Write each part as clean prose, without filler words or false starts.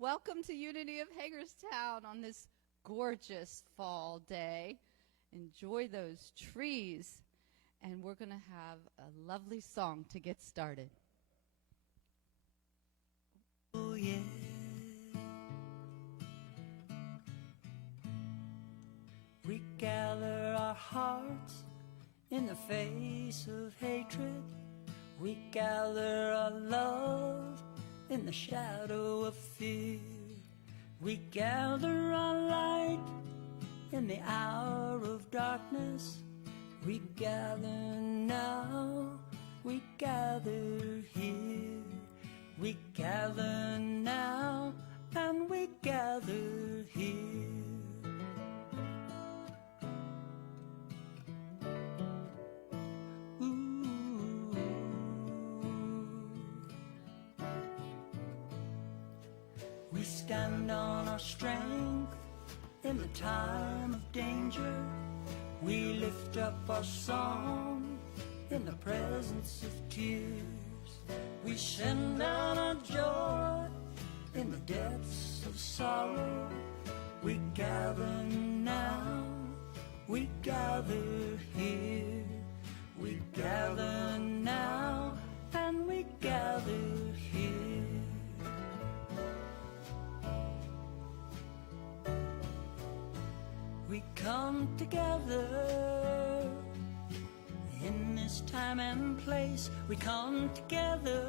Welcome to Unity of Hagerstown on this gorgeous fall day. Enjoy those trees, and we're going to have a lovely song to get started. Oh, yeah. We gather our hearts in the face of hatred. We gather our love in the shadow of fear. We gather our light in the hour of darkness. We gather now, we gather here. We gather now, and we gather here. We stand on our strength in the time of danger. We lift up our song in the presence of tears. We send out our joy in the depths of sorrow. We gather now, we gather here. We gather now, and we gather here. We come together in this time and place. We come together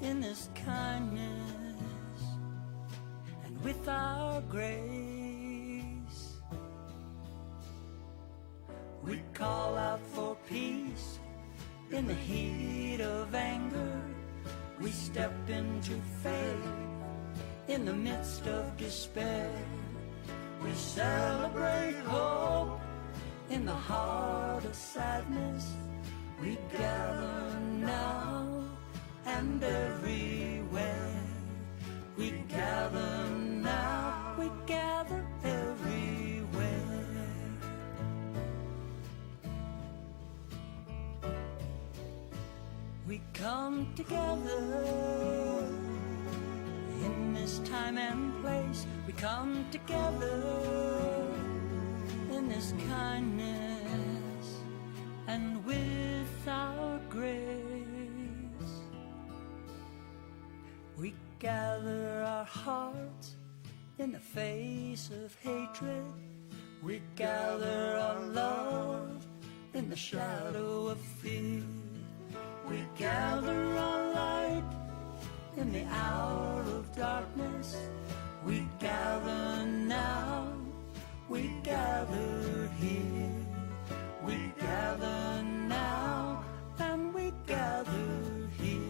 in this kindness, and with our grace we call out for peace. In the heat of anger we step into faith. In the midst of despair we celebrate hope. In the heart of sadness we gather now, and everywhere we gather now, we gather everywhere. We come together in this time and place. We come together in this kindness, and with our grace we gather our hearts in the face of hatred. We gather our love in the shadow of fear. We gather our light in the hour of darkness. We gather now, we gather here. We gather now, and we gather here.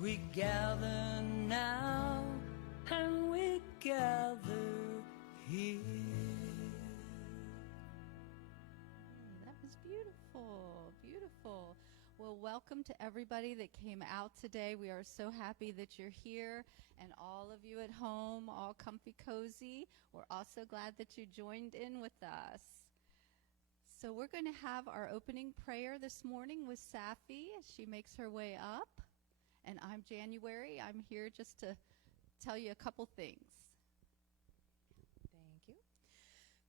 We gather now, and we gather here. That was beautiful, beautiful. Well, welcome to everybody that came out today. We are so happy that you're here, and all of you at home, all comfy cozy. We're also glad that you joined in with us. So we're going to have our opening prayer this morning with Safi as she makes her way up. And I'm January. I'm here just to tell you a couple things. Thank you.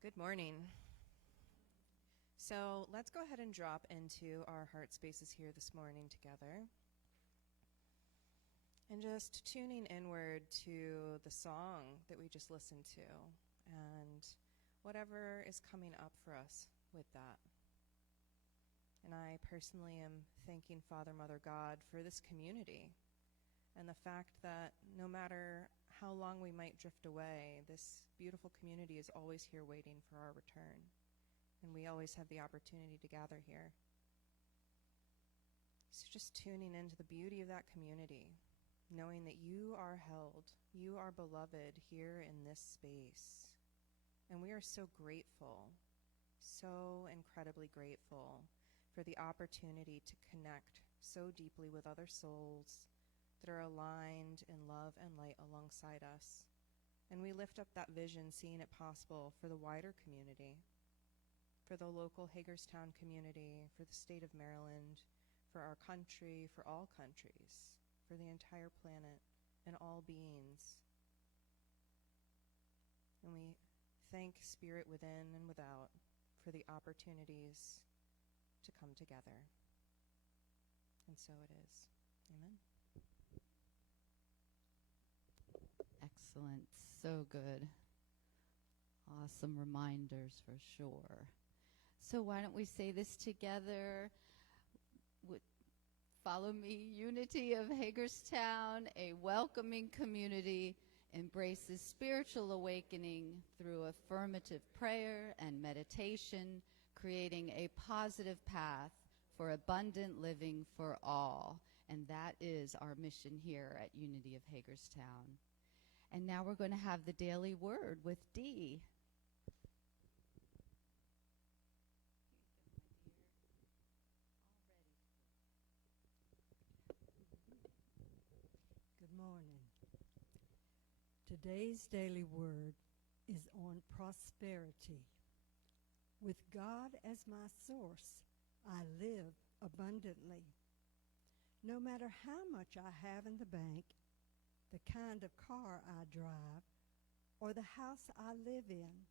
Good morning. So let's go ahead and drop into our heart spaces here this morning together. And just tuning inward to the song that we just listened to and whatever is coming up for us with that. And I personally am thanking Father, Mother, God for this community and the fact that no matter how long we might drift away, this beautiful community is always here waiting for our return. And we always have the opportunity to gather here. So just tuning into the beauty of that community, knowing that you are held, you are beloved here in this space. And we are so grateful, so incredibly grateful for the opportunity to connect so deeply with other souls that are aligned in love and light alongside us. And we lift up that vision, seeing it possible for the wider community. for the local Hagerstown community, for the state of Maryland, for our country, for all countries, for the entire planet and all beings. And we thank Spirit within and without for the opportunities to come together. And so it is. Amen. Excellent. So good. Awesome reminders for sure. So why don't we say this together? Follow me. Unity of Hagerstown, a welcoming community, embraces spiritual awakening through affirmative prayer and meditation, creating a positive path for abundant living for all. And that is our mission here at Unity of Hagerstown. And now we're going to have the daily word with Dee. Good morning. Today's daily word is on prosperity. With God as my source, I live abundantly. No matter how much I have in the bank, the kind of car I drive, or the house I live in,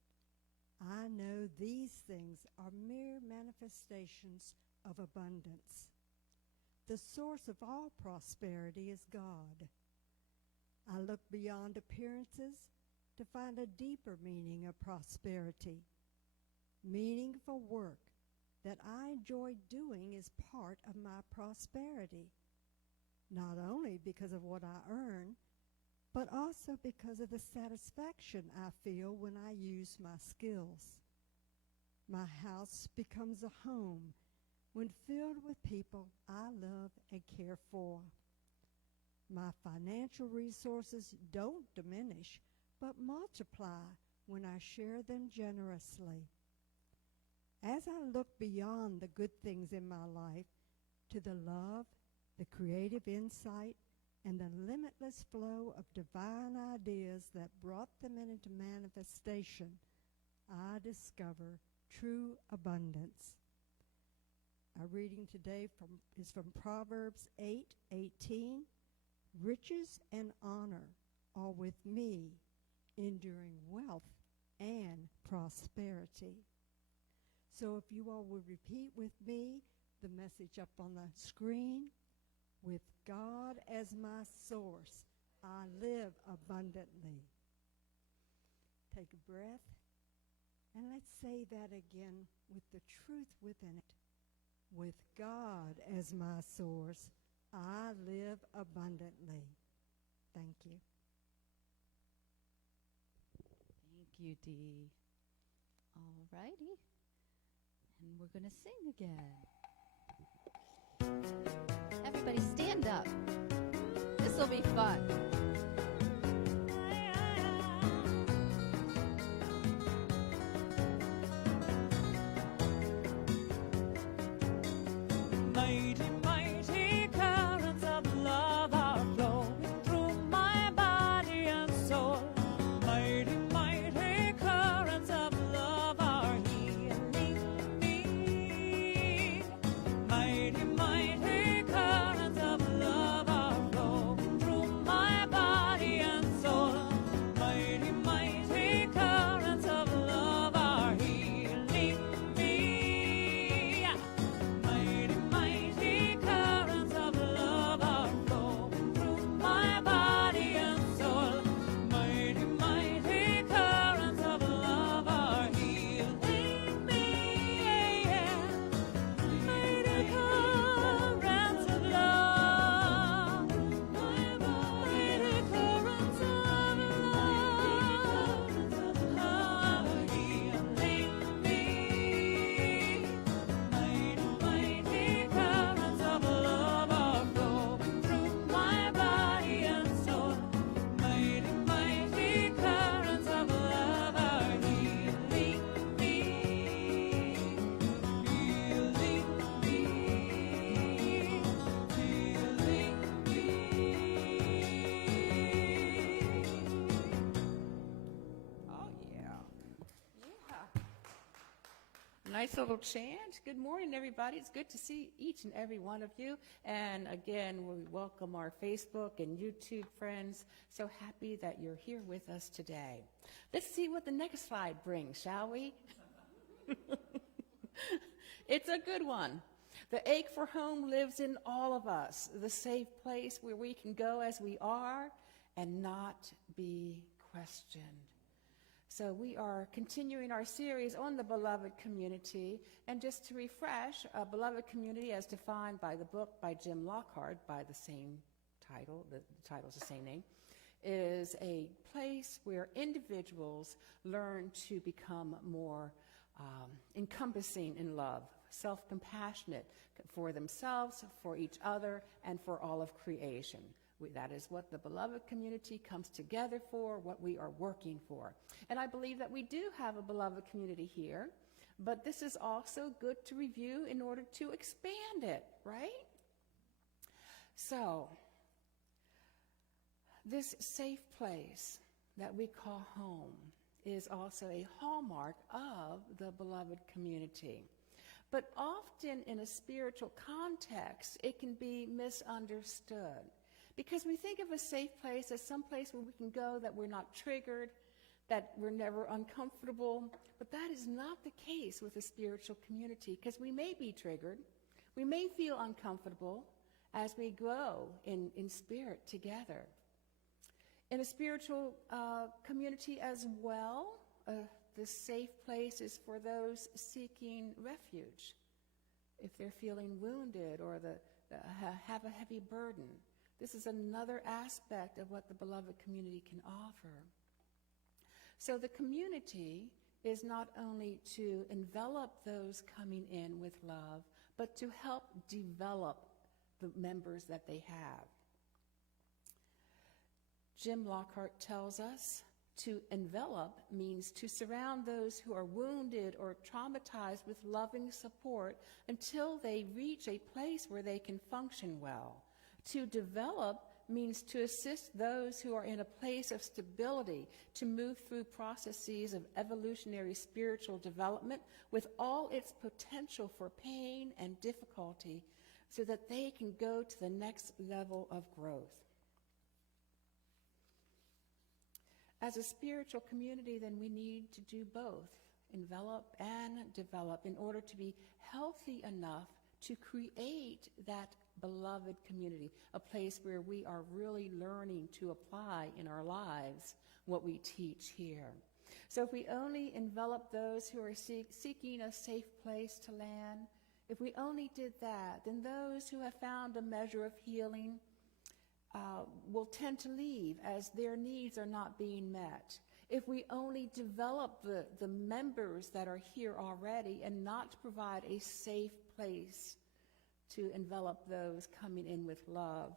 I know these things are mere manifestations of abundance. The source of all prosperity is God. I look beyond appearances to find a deeper meaning of prosperity. Meaningful work that I enjoy doing is part of my prosperity, not only because of what I earn, but also because of the satisfaction I feel when I use my skills. My house becomes a home when filled with people I love and care for. My financial resources don't diminish, but multiply when I share them generously. As I look beyond the good things in my life to the love, the creative insight, and the limitless flow of divine ideas that brought them into manifestation, I discover true abundance. Our reading today is from Proverbs 8:18. Riches and honor are with me, enduring wealth and prosperity. So if you all would repeat with me the message up on the screen. With God as my source, I live abundantly. Take a breath, and let's say that again with the truth within it. With God as my source, I live abundantly. Thank you. Thank you, Dee. All righty. And we're going to sing again. Everybody stand up. This will be fun. Mighty, mighty currents of love are flowing through my body and soul. Mighty, mighty currents of love are healing me. Mighty, mighty currents of love are flowing through my body. Nice little chant. Good morning, everybody. It's good to see each and every one of you. And again, we welcome our Facebook and YouTube friends. So happy that you're here with us today. Let's see what the next slide brings, shall we? It's a good one. The ache for home lives in all of us, the safe place where we can go as we are and not be questioned. So we are continuing our series on the beloved community. And just to refresh, a beloved community as defined by the book by Jim Lockhart by the same title, the title's the same name, is a place where individuals learn to become more encompassing in love, self-compassionate for themselves, for each other, and for all of creation. That is what the beloved community comes together for, what we are working for. And I believe that we do have a beloved community here, but this is also good to review in order to expand it, right? So, this safe place that we call home is also a hallmark of the beloved community. But often in a spiritual context, it can be misunderstood. Because we think of a safe place as some place where we can go that we're not triggered, that we're never uncomfortable. But that is not the case with a spiritual community, because we may be triggered. We may feel uncomfortable as we grow in spirit together. In a spiritual community as well, the safe place is for those seeking refuge. If they're feeling wounded or have a heavy burden, this is another aspect of what the beloved community can offer. So the community is not only to envelop those coming in with love, but to help develop the members that they have. Jim Lockhart tells us to envelop means to surround those who are wounded or traumatized with loving support until they reach a place where they can function well. To develop means to assist those who are in a place of stability to move through processes of evolutionary spiritual development with all its potential for pain and difficulty so that they can go to the next level of growth. As a spiritual community, then we need to do both, envelop and develop, in order to be healthy enough to create that beloved community, a place where we are really learning to apply in our lives what we teach here. So if we only envelop those who are seeking a safe place to land, if we only did that, then those who have found a measure of healing will tend to leave as their needs are not being met. If we only develop the members that are here already and not provide a safe place to envelop those coming in with love,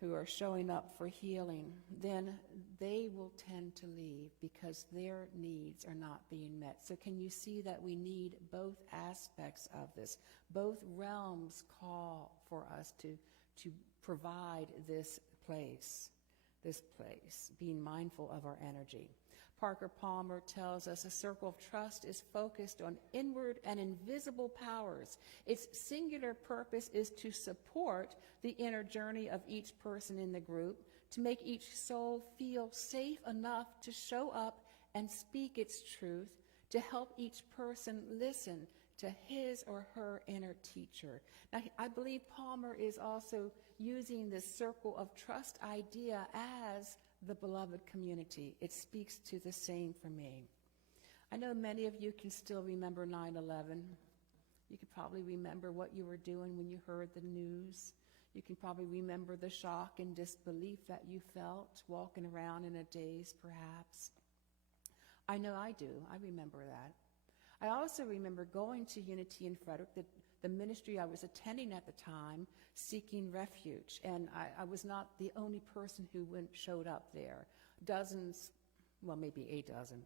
who are showing up for healing, then they will tend to leave because their needs are not being met. So can you see that we need both aspects of this? Both realms call for us to provide this place, being mindful of our energy. Parker Palmer tells us a circle of trust is focused on inward and invisible powers. Its singular purpose is to support the inner journey of each person in the group, to make each soul feel safe enough to show up and speak its truth, to help each person listen to his or her inner teacher. Now, I believe Palmer is also using this circle of trust idea as the beloved community. It speaks to the same for me. I know many of you can still remember 9/11. You could probably remember what you were doing when you heard the news. You can probably remember the shock and disbelief that you felt walking around in a daze, perhaps. I know I do. I remember that. I also remember going to Unity in Frederick, the ministry I was attending at the time, seeking refuge. And I was not the only person who showed up there. Dozens, well, maybe a dozen.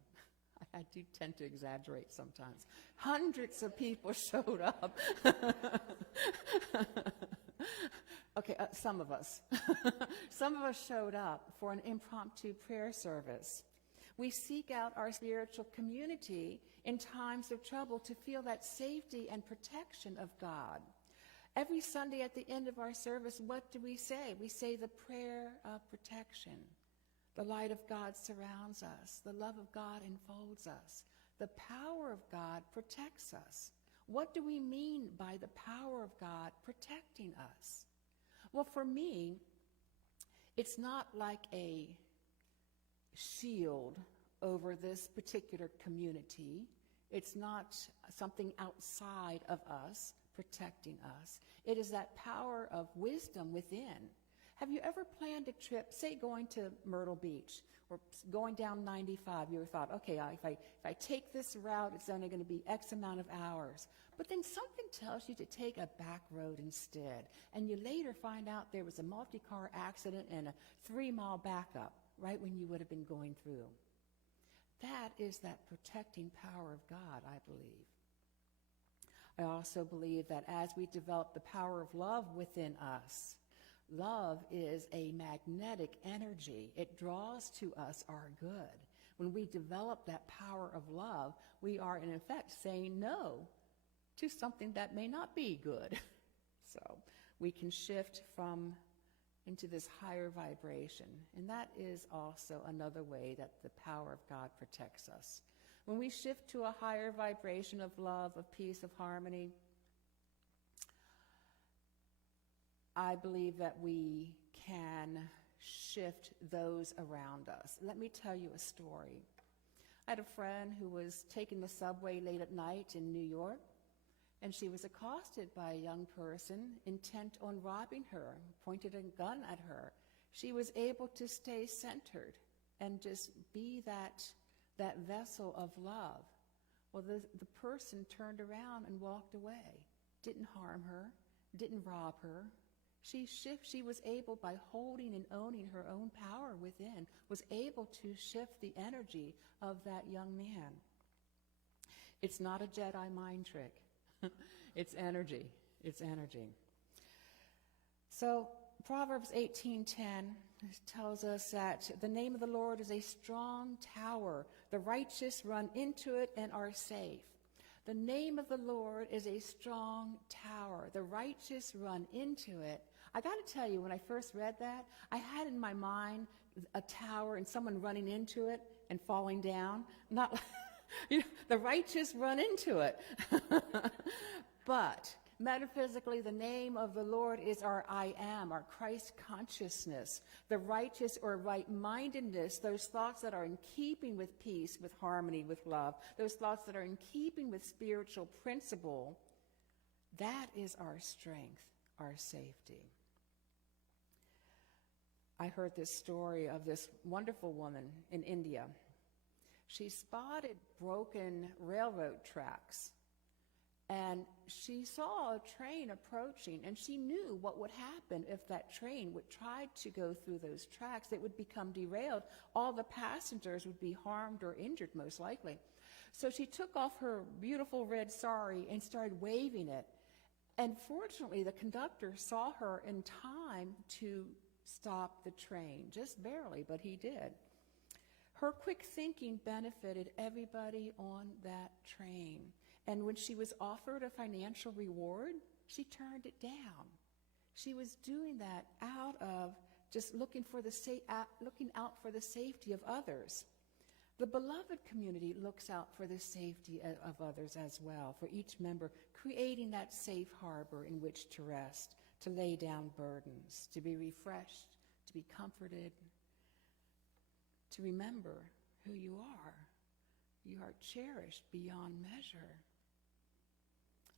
I do tend to exaggerate sometimes. Hundreds of people showed up. Okay, some of us. Some of us showed up for an impromptu prayer service. We seek out our spiritual community in times of trouble, to feel that safety and protection of God. Every Sunday at the end of our service, what do we say? We say the prayer of protection. The light of God surrounds us. The love of God enfolds us. The power of God protects us. What do we mean by the power of God protecting us? Well, for me, it's not like a shield over this particular community. It's not something outside of us protecting us. It is that power of wisdom within. Have you ever planned a trip, say going to Myrtle Beach or going down 95? You ever thought, okay, if I take this route, it's only going to be X amount of hours. But then something tells you to take a back road instead. And you later find out there was a multi-car accident and a 3-mile backup right when you would have been going through. That is that protecting power of God, I believe. I also believe that as we develop the power of love within us, love is a magnetic energy. It draws to us our good. When we develop that power of love, we are in effect saying no to something that may not be good. So we can shift into this higher vibration. And that is also another way that the power of God protects us. When we shift to a higher vibration of love, of peace, of harmony, I believe that we can shift those around us. Let me tell you a story. I had a friend who was taking the subway late at night in New York, and she was accosted by a young person intent on robbing her, pointed a gun at her. She was able to stay centered and just be that vessel of love. Well, the person turned around and walked away, didn't harm her, didn't rob her. She was able, by holding and owning her own power within, was able to shift the energy of that young man. It's not a Jedi mind trick. It's energy. It's energy. So Proverbs 18:10 tells us that the name of the Lord is a strong tower. The righteous run into it and are safe. The name of the Lord is a strong tower. The righteous run into it. I got to tell you, when I first read that, I had in my mind a tower and someone running into it and falling down. Not the righteous run into it. But metaphysically, the name of the Lord is our I am, our Christ consciousness, the righteous or right-mindedness, those thoughts that are in keeping with peace, with harmony, with love, those thoughts that are in keeping with spiritual principle. That is our strength, our safety. I heard this story of this wonderful woman in India. She spotted broken railroad tracks, and she saw a train approaching, and she knew what would happen if that train would try to go through those tracks. It would become derailed. All the passengers would be harmed or injured, most likely. So she took off her beautiful red sari and started waving it. And fortunately, the conductor saw her in time to stop the train, just barely, but he did. Her quick thinking benefited everybody on that train. And when she was offered a financial reward, she turned it down. She was doing that out of just looking out for the safety of others. The beloved community looks out for the safety of others as well, for each member, creating that safe harbor in which to rest, to lay down burdens, to be refreshed, to be comforted, to remember who you are. You are cherished beyond measure.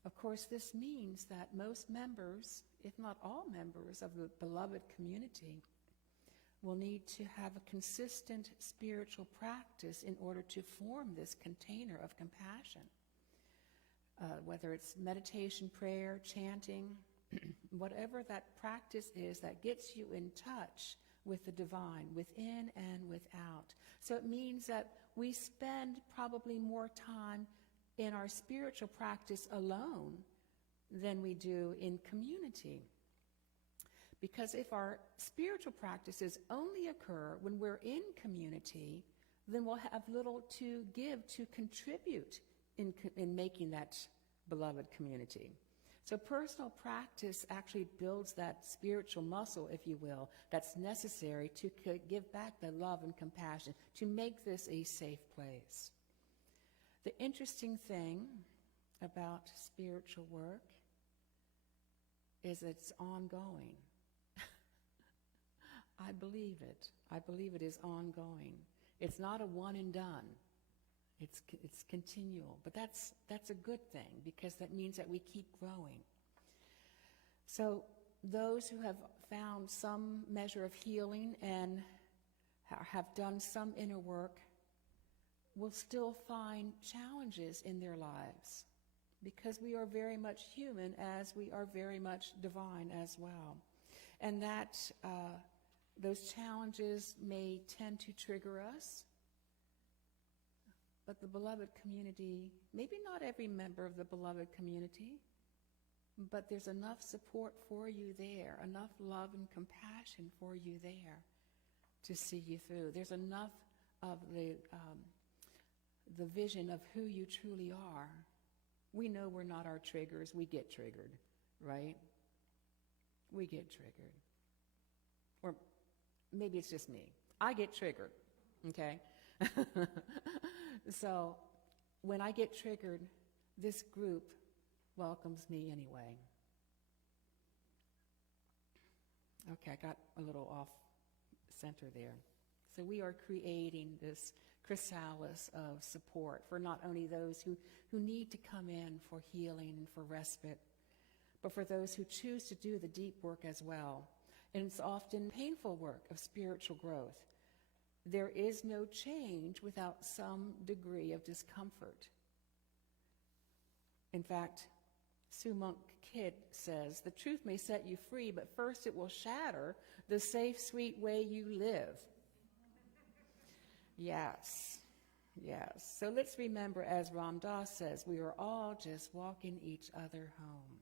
Of course, this means that most members, if not all members of the beloved community, will need to have a consistent spiritual practice in order to form this container of compassion. Whether it's meditation, prayer, chanting, whatever that practice is that gets you in touch with the divine, within and without. So it means that we spend probably more time in our spiritual practice alone than we do in community. Because if our spiritual practices only occur when we're in community, then we'll have little to give, to contribute in making that beloved community. So personal practice actually builds that spiritual muscle, if you will, that's necessary to give back the love and compassion, to make this a safe place. The interesting thing about spiritual work is it's ongoing. I believe it. I believe it is ongoing. It's not a one and done. It's continual. But that's a good thing, because that means that we keep growing. So those who have found some measure of healing and have done some inner work will still find challenges in their lives, because we are very much human as we are very much divine as well. And that those challenges may tend to trigger us, but the beloved community, maybe not every member of the beloved community, but there's enough support for you there, enough love and compassion for you there to see you through. There's enough of the vision of who you truly are. We know we're not our triggers. We get triggered, right? We get triggered. Or maybe it's just me. I get triggered, okay? So when I get triggered, this group welcomes me anyway. Okay, I got a little off center there. So we are creating this chrysalis of support for not only those who need to come in for healing and for respite, but for those who choose to do the deep work as well. And it's often painful work of spiritual growth. There is no change without some degree of discomfort. In fact, Sue Monk Kidd says, "The truth may set you free, but first it will shatter the safe, sweet way you live." Yes, yes. So let's remember, as Ram Dass says, we are all just walking each other home.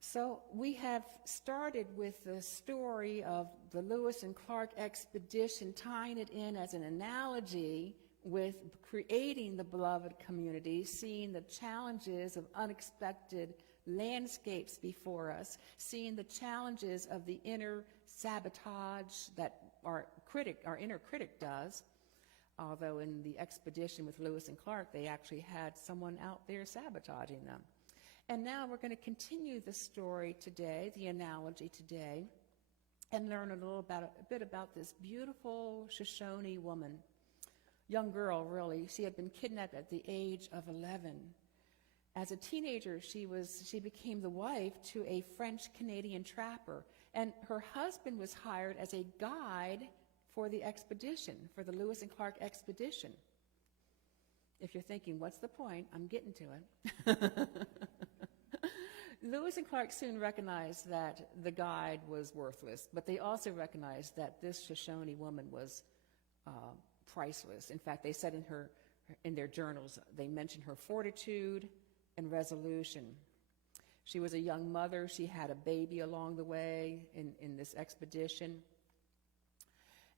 So we have started with the story of the Lewis and Clark expedition, tying it in as an analogy with creating the beloved community, seeing the challenges of unexpected landscapes before us, seeing the challenges of the inner sabotage that our inner critic does, although in the expedition with Lewis and Clark, they actually had someone out there sabotaging them. And now we're going to continue the story today, the analogy today, and learn a bit about this beautiful Shoshone woman, young girl really. She had been kidnapped at the age of 11. As a teenager, she became the wife to a French-Canadian trapper, and her husband was hired as a guide for the expedition, for the Lewis and Clark expedition. If you're thinking, what's the point? I'm getting to it. Lewis and Clark soon recognized that the guide was worthless, but they also recognized that this Shoshone woman was priceless. In fact, they said in their journals, they mentioned her fortitude and resolution. She was a young mother. She had a baby along the way in this expedition.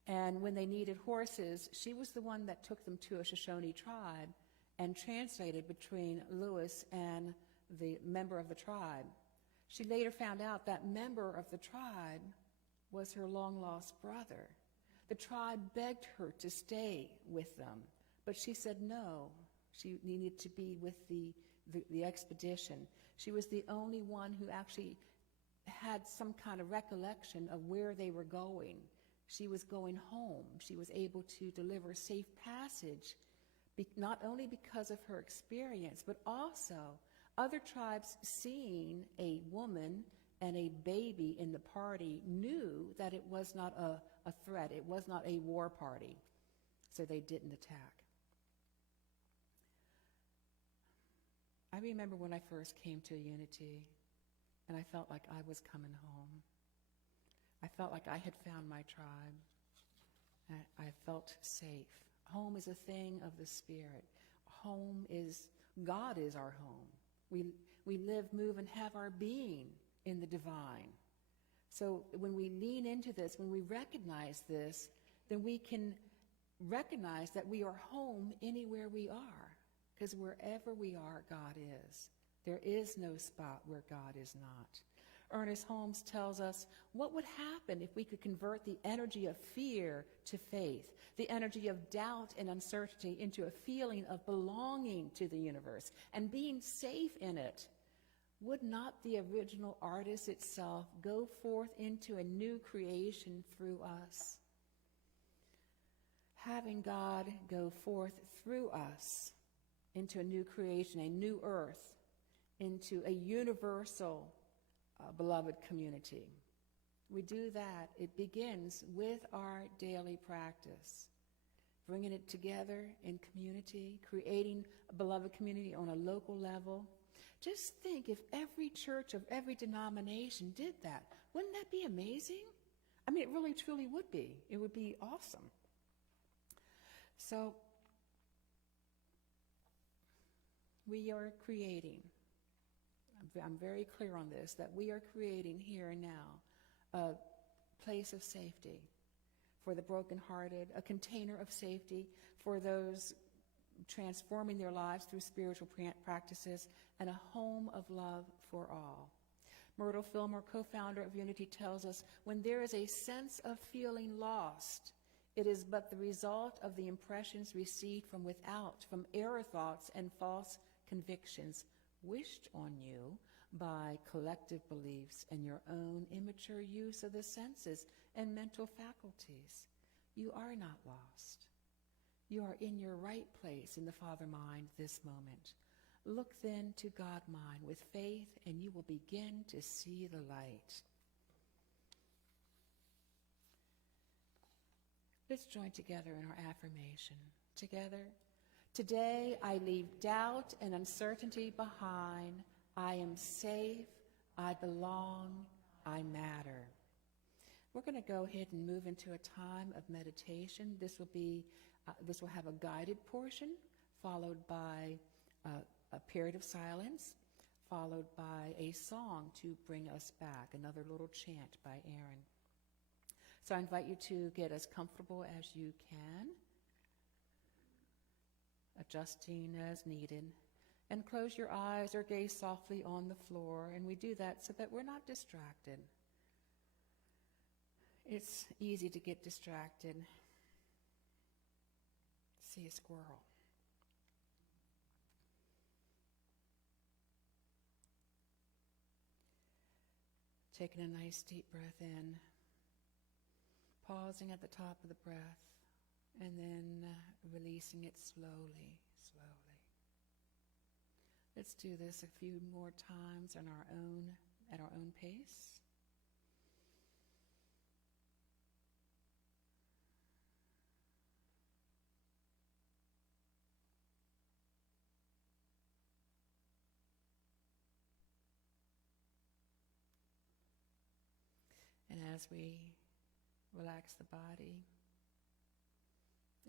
And when they needed horses, she was the one that took them to a Shoshone tribe and translated between Lewis and the member of the tribe. She later found out that member of the tribe was her long-lost brother. The tribe begged her to stay with them, but she said no. She needed to be with the expedition. She was the only one who actually had some kind of recollection of where they were going. She was going home. She was able to deliver safe passage, not only because of her experience, but also other tribes seeing a woman and a baby in the party knew that it was not a threat. It was not a war party, so they didn't attack. I remember when I first came to Unity, and I felt like I was coming home. I felt like I had found my tribe. I felt safe. Home is a thing of the Spirit. God is our home. We live, move, and have our being in the divine. So when we lean into this, when we recognize this, then we can recognize that we are home anywhere we are, because wherever we are, God is. There is no spot where God is not. Ernest Holmes tells us what would happen if we could convert the energy of fear to faith, the energy of doubt and uncertainty into a feeling of belonging to the universe and being safe in it. Would not the original artist itself go forth into a new creation through us? Having God go forth through us into a new creation, a new earth, into a universal beloved community. We do that. It begins with our daily practice, bringing it together in community, creating a beloved community on a local level. Just think if every church of every denomination did that. Wouldn't that be amazing? I mean, it really, truly would be. It would be awesome. So, we are creating, I'm very clear on this, that we are creating here and now a place of safety for the brokenhearted, a container of safety for those transforming their lives through spiritual practices, and a home of love for all. Myrtle Fillmore, co-founder of Unity, tells us, when there is a sense of feeling lost, it is but the result of the impressions received from without, from error thoughts and false convictions wished on you by collective beliefs and your own immature use of the senses and mental faculties. You are not lost. You are in your right place in the Father mind this moment. Look then to God mind with faith, and you will begin to see the light. Let's join together in our affirmation. Together. Today I leave doubt and uncertainty behind. I am safe. I belong. I matter. We're going to go ahead and move into a time of meditation. This will have a guided portion, followed by a period of silence, followed by a song to bring us back, another little chant by Aaron. So I invite you to get as comfortable as you can, adjusting as needed, and close your eyes or gaze softly on the floor. And we do that so that we're not distracted. It's easy to get distracted. See a squirrel. Taking a nice deep breath in, pausing at the top of the breath, and then releasing it slowly, slowly. Let's do this a few more times at our own pace. And as we relax the body,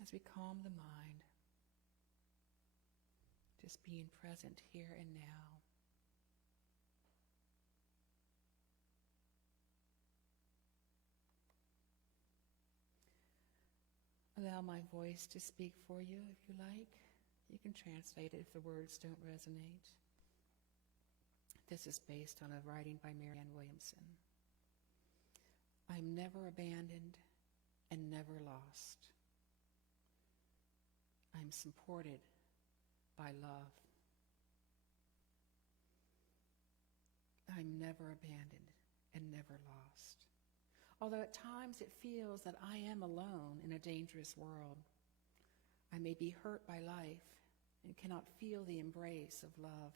as we calm the mind, just being present here and now. Allow my voice to speak for you if you like. You can translate it if the words don't resonate. This is based on a writing by Marianne Williamson. I'm never abandoned and never lost. I'm supported by love. I'm never abandoned and never lost. Although at times it feels that I am alone in a dangerous world, I may be hurt by life and cannot feel the embrace of love.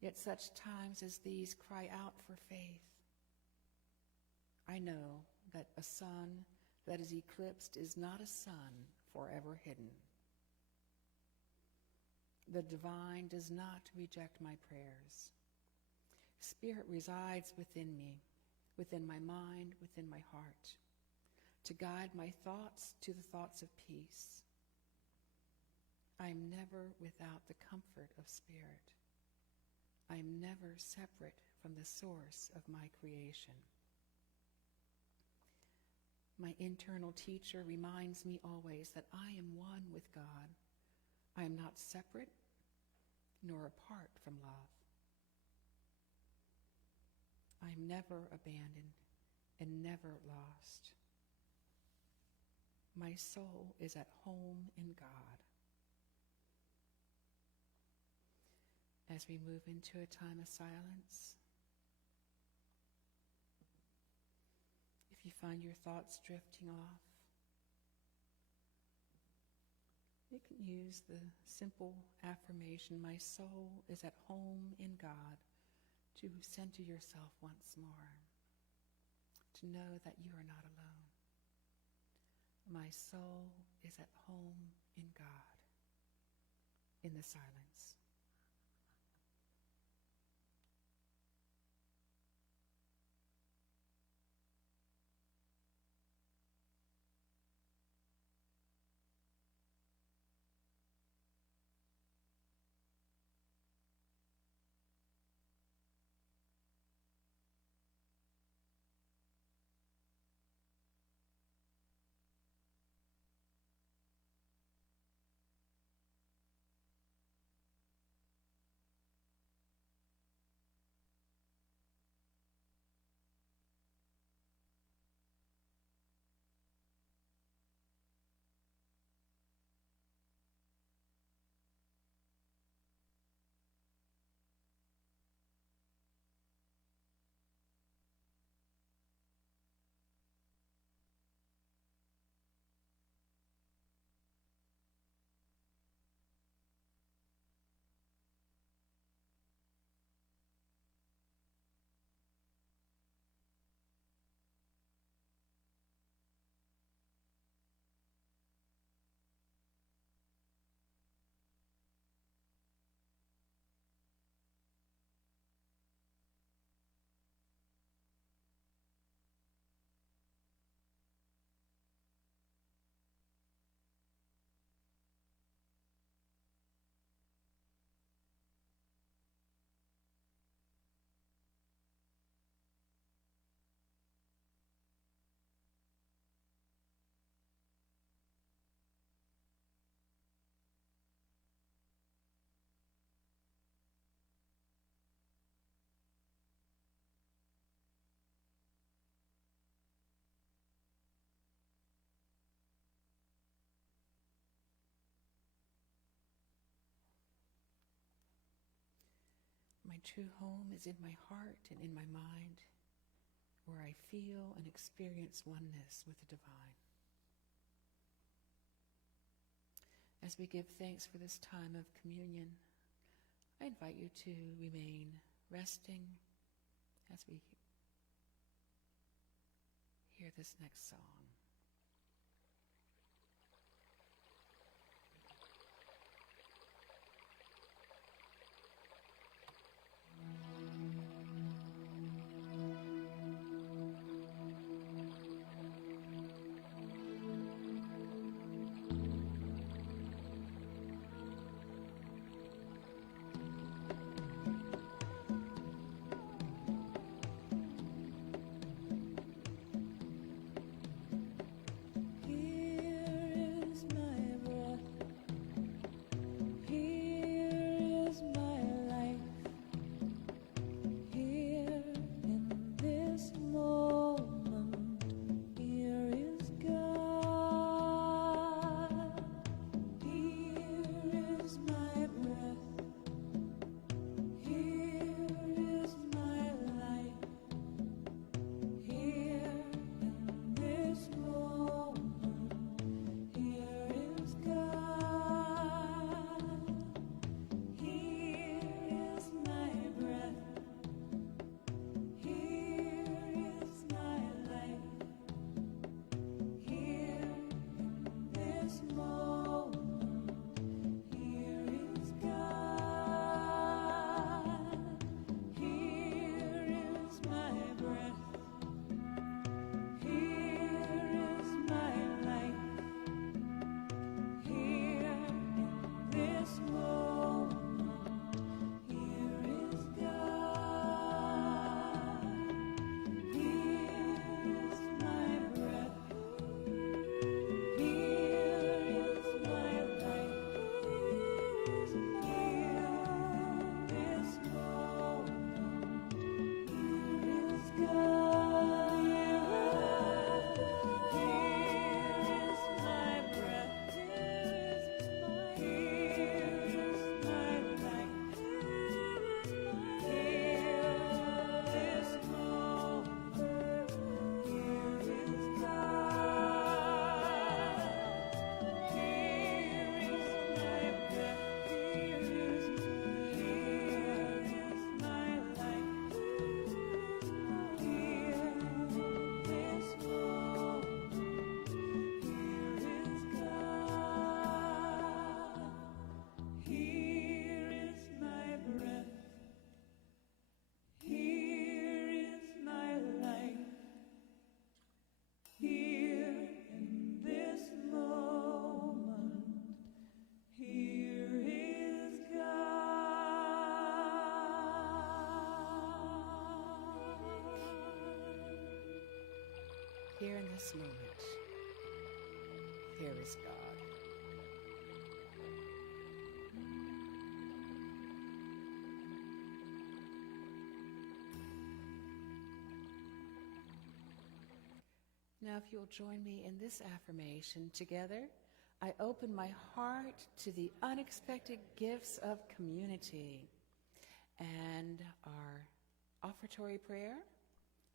Yet such times as these cry out for faith. I know that a sun that is eclipsed is not a sun forever hidden. The divine does not reject my prayers. Spirit resides within me, within my mind, within my heart, to guide my thoughts to the thoughts of peace. I am never without the comfort of spirit. I am never separate from the source of my creation. My internal teacher reminds me always that I am one with God. I am not separate nor apart from love. I am never abandoned and never lost. My soul is at home in God. As we move into a time of silence, if you find your thoughts drifting off, you can use the simple affirmation, my soul is at home in God, to center yourself once more, to know that you are not alone. My soul is at home in God, in the silence. My true home is in my heart and in my mind, where I feel and experience oneness with the divine. As we give thanks for this time of communion, I invite you to remain resting as we hear this next song. this moment, there is God. Now, if you'll join me in this affirmation together, I open my heart to the unexpected gifts of community. And our offertory prayer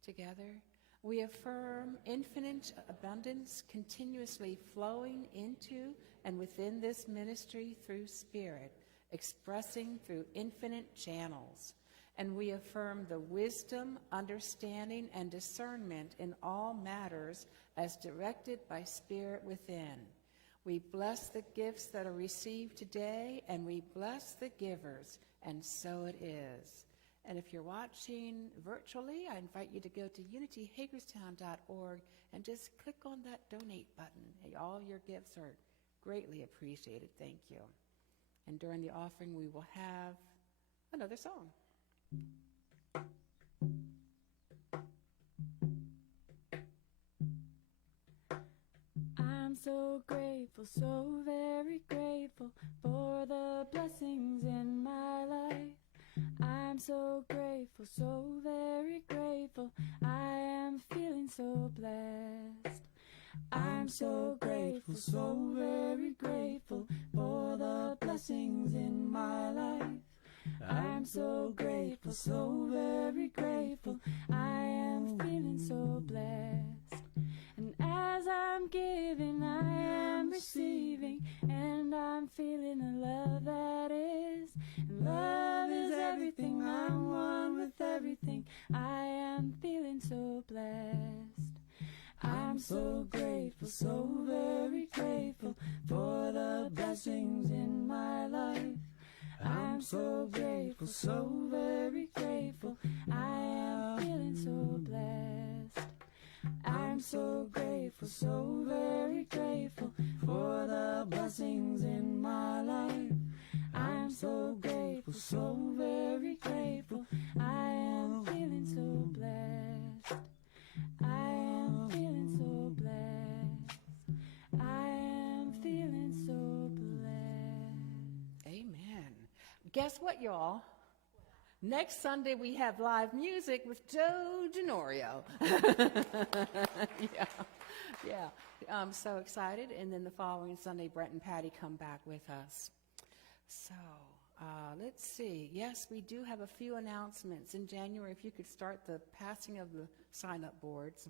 together, we affirm infinite abundance continuously flowing into and within this ministry through Spirit, expressing through infinite channels. And we affirm the wisdom, understanding, and discernment in all matters as directed by Spirit within. We bless the gifts that are received today, and we bless the givers, and so it is. And if you're watching virtually, I invite you to go to unityhagerstown.org and just click on that donate button. Hey, all your gifts are greatly appreciated. Thank you. And during the offering, we will have another song. I'm so grateful, so very grateful for the blessings in my life. I'm so grateful, so very grateful. I am feeling so blessed. I'm so grateful, so very grateful for the blessings in my life. I'm so grateful, so very grateful. I am feeling so blessed. And as I'm giving, I am receiving, and I'm feeling the love that is. And love is everything, I'm one with everything. I am feeling so blessed. I'm so grateful, so very grateful for the blessings in my life. I'm so grateful, so very grateful. I am feeling so blessed. I'm so grateful, so very grateful for the blessings in my life. I'm so grateful, so very grateful. I am feeling so blessed. I am feeling so blessed. I am feeling so blessed. Amen. Guess what, y'all? Next Sunday, we have live music with Joe Genorio. Yeah. I'm so excited. And then the following Sunday, Brett and Patty come back with us. So let's see. Yes, we do have a few announcements. In January, if you could start the passing of the sign-up boards.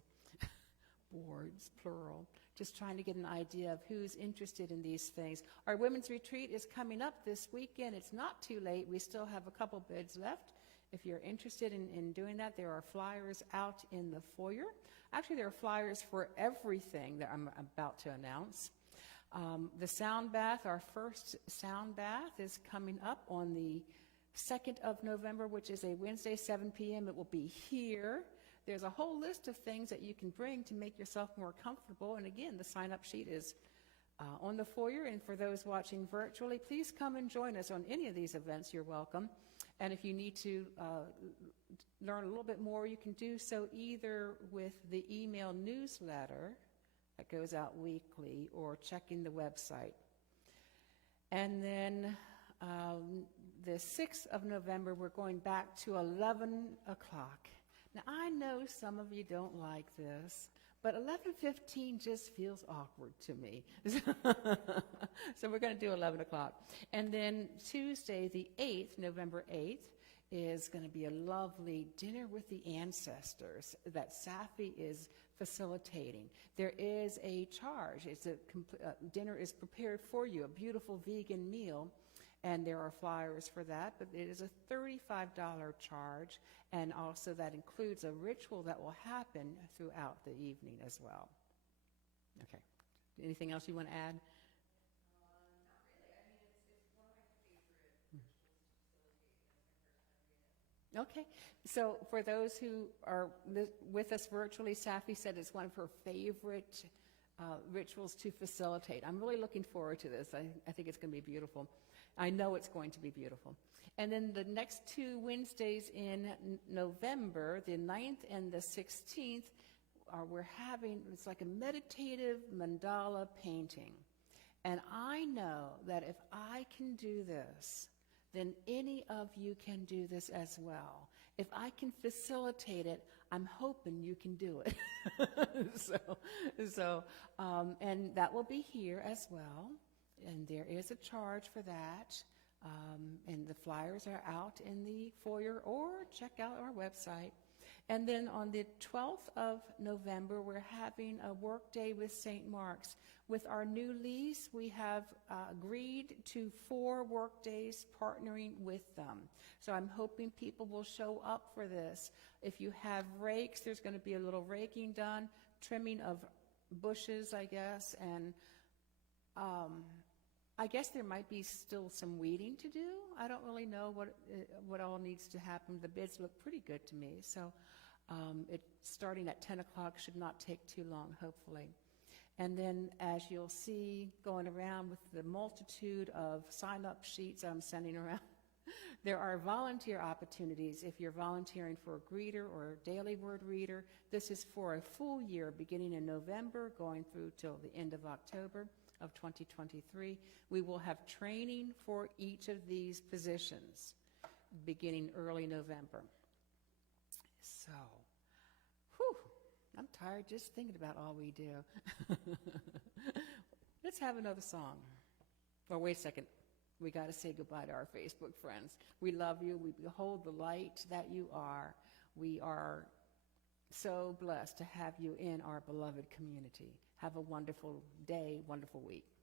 Boards, plural. Just trying to get an idea of who's interested in these things. Our women's retreat is coming up this weekend. It's not too late. We still have a couple beds left. If you're interested in doing that, there are flyers out in the foyer. Actually, there are flyers for everything that I'm about to announce. The sound bath, our first sound bath, is coming up on the 2nd of November, which is a Wednesday, 7 p.m. It will be here. There's a whole list of things that you can bring to make yourself more comfortable. And again, the sign-up sheet is on the foyer. And for those watching virtually, please come and join us on any of these events. You're welcome. And if you need to learn a little bit more, you can do so either with the email newsletter that goes out weekly or checking the website. And then the 6th of November, we're going back to 11 o'clock. Now, I know some of you don't like this, but 11:15 just feels awkward to me. So we're going to do 11 o'clock. And then Tuesday, the 8th, November 8th, is going to be a lovely dinner with the ancestors that Safi is facilitating. There is a charge. Dinner is prepared for you, a beautiful vegan meal. And there are flyers for that, but it is a $35 charge, and also that includes a ritual that will happen throughout the evening as well. Okay. Anything else you want to add? Not really. I mean, it's one of my favorite rituals to facilitate. That's my first time doing it. Okay. So for those who are with us virtually, Safi said it's one of her favorite rituals to facilitate. I'm really looking forward to this. I think it's going to be beautiful. I know it's going to be beautiful. And then the next 2 Wednesdays in November, the 9th and the 16th, we're having, it's like a meditative mandala painting. And I know that if I can do this, then any of you can do this as well. If I can facilitate it, I'm hoping you can do it. And that will be here as well. And there is a charge for that. And the flyers are out in the foyer, or check out our website. And then on the 12th of November, we're having a work day with St. Mark's. With our new lease, we have agreed to 4 work days partnering with them. So I'm hoping people will show up for this. If you have rakes, there's going to be a little raking done, trimming of bushes, I guess, and I guess there might be still some weeding to do. I don't really know what all needs to happen. The bids look pretty good to me. So it starting at 10 o'clock should not take too long, hopefully. And then, as you'll see, going around with the multitude of sign-up sheets I'm sending around, there are volunteer opportunities. If you're volunteering for a greeter or a daily word reader, this is for a full year, beginning in November, going through till the end of October of 2023. We will have training for each of these positions, beginning early November. So, whew. I'm tired just thinking about all we do. Let's have another song. Or wait a second. We got to say goodbye to our Facebook friends. We love you. We behold the light that you are. We are so blessed to have you in our beloved community. Have a wonderful day, wonderful week.